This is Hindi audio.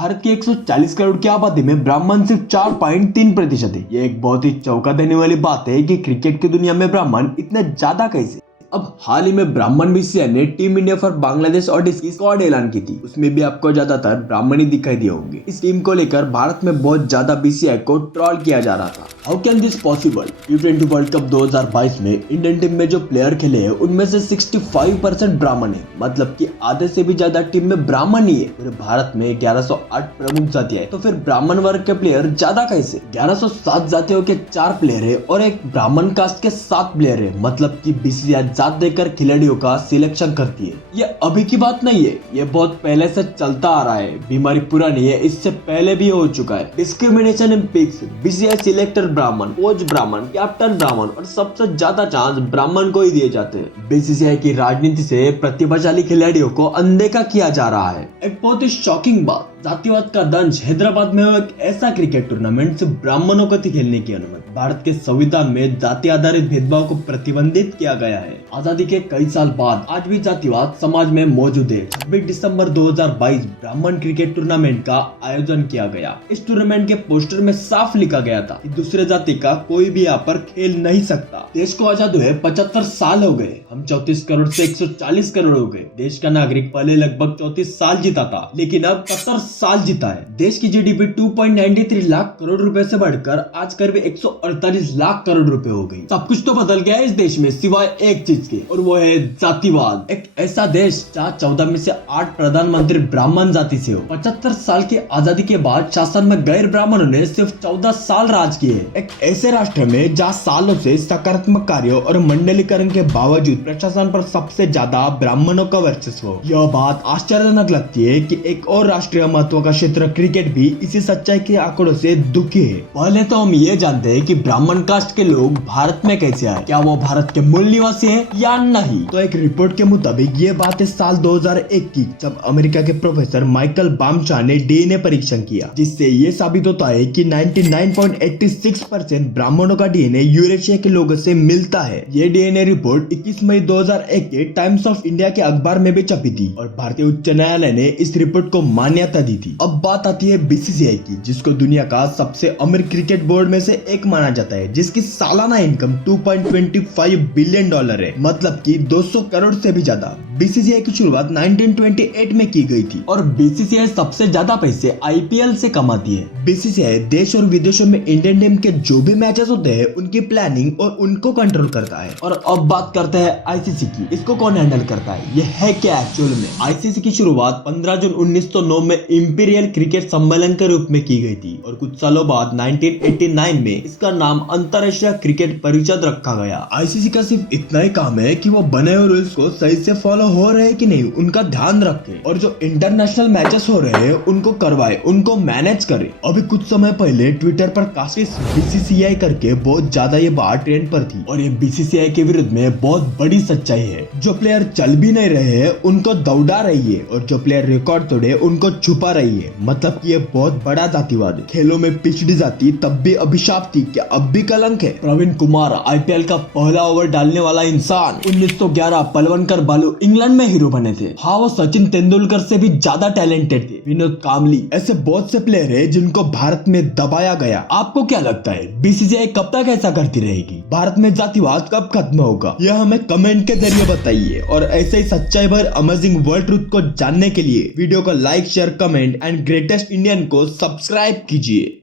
भारत की 140 करोड़ की आबादी में ब्राह्मण सिर्फ 4.3% है। ये एक बहुत ही चौंका देने वाली बात है कि क्रिकेट की दुनिया में ब्राह्मण इतने ज्यादा कैसे। अब हाल ही में ब्राह्मण बीसीसीआई ने टीम इंडिया फॉर बांग्लादेश और की स्क्वाड ऐलान की थी। उसमें भी आपको ज्यादातर ब्राह्मण ही दिखाई दिए होंगे। इस टीम को लेकर भारत में बहुत ज्यादा बीसीसीआई को ट्रोल किया जा रहा था। How can this possible? T20 world cup 2022 में इंडियन टीम में जो प्लेयर खेले हैं उनमें से 65% ब्राह्मण है, मतलब कि आधे से भी ज्यादा टीम में ब्राह्मण ही है। फिर भारत में 1108 प्रमुख जातियां है, तो फिर ब्राह्मण वर्ग के प्लेयर ज्यादा कैसे? 1107 जातियों के 4 प्लेयर है और एक ब्राह्मण कास्ट के 7 प्लेयर है, मतलब कि बीसीसीआई जात देकर खिलाड़ियों का सिलेक्शन करती है। ये अभी की बात नहीं है, ये बहुत पहले से चलता आ रहा है। बीमारी पुरानी है, इससे पहले भी हो चुका है। Discrimination in picks, BCCI selector Brahmin, coach Brahmin, captain Brahmin और सबसे ज्यादा चांस ब्राह्मण को ही दिए जाते हैं। बीसीसीआई की राजनीति से प्रतिभाशाली खिलाड़ियों को अनदेखा किया जा रहा है। एक बहुत ही शॉकिंग बात, जातिवाद का दंश हैदराबाद में एक ऐसा क्रिकेट टूर्नामेंट सिर्फ ब्राह्मणों को थी खेलने की अनुमति। भारत के संविधान में जाति आधारित भेदभाव को प्रतिबंधित किया गया है। आजादी के कई साल बाद आज भी जातिवाद समाज में मौजूद है। 26 दिसंबर 2022 ब्राह्मण क्रिकेट टूर्नामेंट का आयोजन किया गया। इस टूर्नामेंट के पोस्टर में साफ लिखा गया था कि दूसरे जाति का कोई भी यहाँ पर खेल नहीं सकता। देश को आजाद हुए 75 साल हो गए। हम 34 करोड़ से 140 करोड़ हो गए। देश का नागरिक पहले लगभग 34 साल जीता था, लेकिन अब 70 साल जीता है। देश की जीडीपी 2.93 लाख करोड़ रुपए से बढ़कर आज करीब 148 लाख करोड़ रुपए हो गई। सब कुछ तो बदल गया है इस देश में, सिवाय एक चीज के, और वो है जातिवाद। एक ऐसा देश जहाँ 14 में से 8 प्रधानमंत्री ब्राह्मण जाति से हो। 75 साल की आजादी के बाद शासन में गैर ब्राह्मणों ने सिर्फ 14 साल राज किए। एक ऐसे राष्ट्र में जहाँ सालों से सकारात्मक कार्यों और मंडलीकरण के बावजूद प्रशासन पर सबसे ज्यादा ब्राह्मणों का वर्चस्व हो। यह बात आश्चर्यजनक लगती है कि एक और राष्ट्रीय महत्व का क्षेत्र क्रिकेट भी इसी सच्चाई के आंकड़ों से दुखी है। पहले तो हम ये जानते हैं कि ब्राह्मण कास्ट के लोग भारत में कैसे आए, क्या वो भारत के मूल निवासी हैं या नहीं। तो एक रिपोर्ट के मुताबिक ये बात है साल 2001 की, जब अमेरिका के प्रोफेसर माइकल बामचा ने डीएनए परीक्षण किया, जिससे ये साबित होता है कि 99.86% ब्राह्मणों का डीएनए यूरेशिया के लोगों से मिलता है। ये डीएनए रिपोर्ट 21 मई 2001 के टाइम्स ऑफ इंडिया के अखबार में भी छपी थी और भारतीय उच्च न्यायालय ने इस रिपोर्ट को मान्यता दी थी। अब बात आती है बीसीसीआई की, जिसको दुनिया का सबसे अमीर क्रिकेट बोर्ड में से एक माना जाता है, जिसकी सालाना इनकम $2.25 बिलियन है, मतलब कि 200 करोड़ से भी ज्यादा। बीसीसीआई की शुरुआत 1928 में की गई थी और बीसीसीआई सबसे ज्यादा पैसे आईपीएल से कमाती है। बीसीसीआई देश और विदेशों में इंडियन टीम के जो भी मैचेस होते हैं उनकी प्लानिंग और उनको कंट्रोल करता है। और अब बात करते हैं आईसीसी की, इसको कौन हैंडल करता है, ये है क्या एक्चुअल में। आईसीसी की शुरुआत 15 जून 1909 में इंपीरियल क्रिकेट सम्मेलन के रूप में की गई थी और कुछ सालों बाद 1989 में इसका नाम अंतरराष्ट्रीय क्रिकेट परिषद रखा गया। आईसीसी का सिर्फ इतना ही काम है कि वो बने हुए रूल्स को सही से फॉलो हो रहे हैं कि नहीं उनका ध्यान रखे, और जो इंटरनेशनल मैचेस हो रहे हैं उनको करवाए, उनको मैनेज करे। अभी कुछ समय पहले ट्विटर पर काफी बीसीसीआई करके बहुत ज्यादा ये बात ट्रेंड पर थी और ये बीसीसीआई के विरुद्ध में बहुत बड़ी सच्चाई है। जो प्लेयर चल भी नहीं रहे हैं उनको दौड़ा रही है और जो प्लेयर रिकॉर्ड तोड़े उनको छुपा रही है, मतलब कि ये बहुत बड़ा जातिवाद है। खेलों में पिछड़ी जाति तब भी अभिशाप थी, क्या अब भी कलंक है? प्रवीण कुमार आईपीएल का पहला ओवर डालने वाला इंसान, 1911 पलवनकर बालू इंग्लैंड में हीरो बने थे। हाँ, वो सचिन तेंदुलकर से भी ज्यादा टैलेंटेड थे। विनोद कामली, ऐसे बहुत से प्लेयर है जिनको भारत में दबाया गया। आपको क्या लगता है बीसीसीआई कब तक ऐसा करती रहेगी? भारत में जातिवाद कब खत्म होगा? यह हमें कमेंट के जरिए बताइए और ऐसे ही सच्चाई भर अमेजिंग वर्ल्ड ट्रूथ को जानने के लिए वीडियो को like, share, comment and greatest Indian को सब्सक्राइब कीजिए।